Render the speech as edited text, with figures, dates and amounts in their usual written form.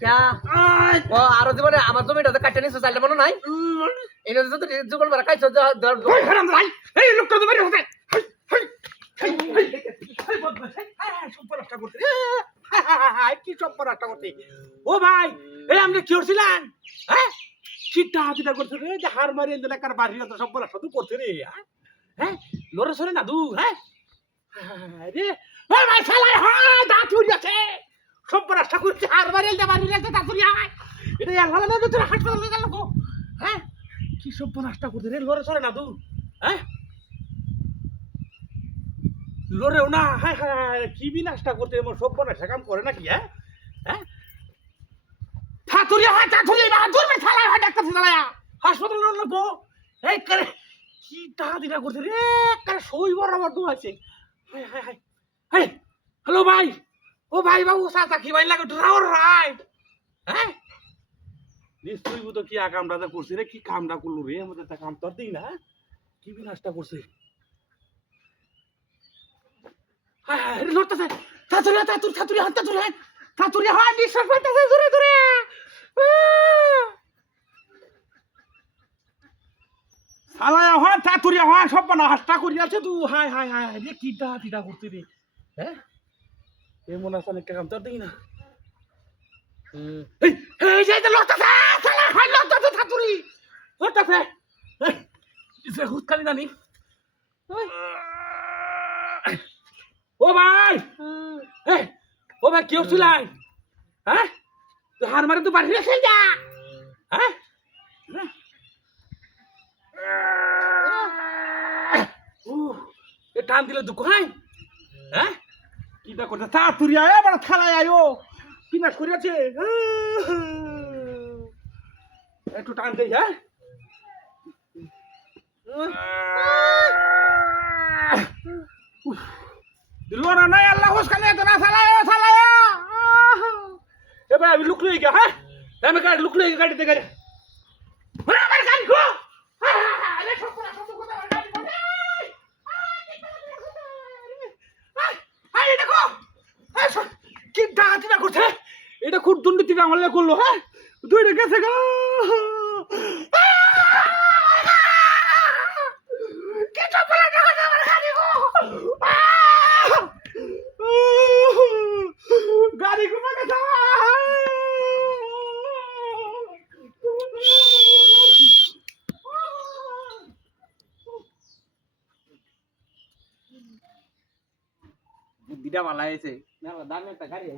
क्या ও আরো জীবনে আমার জমিটাতে কাটতে নিছো চালটা মনে নাই এনে তো যুগল মারা খাইছো ওই হারাম ভাই এই লোকটা তো বাড়ি হতে কি সব পড়াটা করতে ও ভাই এই আমরা কি করছিলাম হ্যাঁ চিন্তা হাতিটা করছে রে যে হার মারি এনে কার বাড়ি তো সব পড়া শুধু করছে রে হ্যাঁ লড়ে সরে না দু হ্যাঁ রে ওই ভাই শালা হ্যাঁ দাঁত চুরি আছে সব পড়াটা করছে হার মারি এনে বাড়ি আছে দাঁত চুরি হয় এটা আল্লাহ না তোর হাসপাতালে গেল গো হ্যাঁ কি সব পড়াটা করছে রে লড়ে সরে না দু হ্যাঁ লড়েও না হ্যাঁ হ্যাঁ কি বিনাশটা করতে এমন সব পড়াটা কাম করে নাকি হ্যাঁ হ্যাঁ থাতুরিয়া হয় থাতুরিয়া বা ধরবে শালা হয় ডাক্তার শালা হাসপাতালে লড়বো এই করে কি টাকা দিনা করছে রে করে সই বরাবর দু আছে হায় হায় হায় হায় হ্যালো ভাই ও ভাই বাবু সাতা কি ভাই লাগে ড্রাইভার রাইট হ্যাঁ নিশ্চয়ই তো কি কামটা করছে রে কি কামটা করলো রে আমাদের তা কাম তোর দিই না কি বিনাশটা করছে হায় হায় রে লড়তেছে থাতুরিয়া থাতুরি থাতুরিয়া হাত থাতুরিয়া থাতুরিয়া হাত নিঃশ্বাস ফেলতেছে জোরে জোরে শালায়া হয় থাতুরিয়া হয় সব না হাসটা করি আছে তুই হায় হায় হায় রে কিটা কিটা করতে রে হ্যাঁ এমন আছে অনেক কাম তোর দিই না এই এই যে লড়তেছে শালা হয় লড়তেছে থাতুরি লড়তেছে ইসে হুতকালি জানি ও ভাই ও ভাই কি হচ্ছিলাই হ্যাঁ তুই হার মারে তুই বাড়ি রেখে যা হ্যাঁ এ টান দিলে দুঃখ হয় হ্যাঁ কিটা করতে তা তুই আয় বড় থালায় আয়ো কি নাশ করিয়াছে একটু টান দেই হ্যাঁ দিলওয়ানা নাই আল্লাহ হোসকানে তো না সালায়া সালায়া এ ভাই আমি লুক লই গা হ্যাঁ আমি গাড়ি লুক লই গাড়িতে গাড়ি ওরে আমার গাড়ি গো আরে সব কথা গাড়ি বলে আই দেখো কি ডাকাতিটা করছে এটা খুব দুর্নীতিটা আমলে করলো হ্যাঁ দুইটা গেছে গো কি চপলা টাকা আমার গাড়ি গো গাড়ি ঘুমা গেছে বুদ্ধিটা ভালো হয়েছে দামি একটা গাড়ি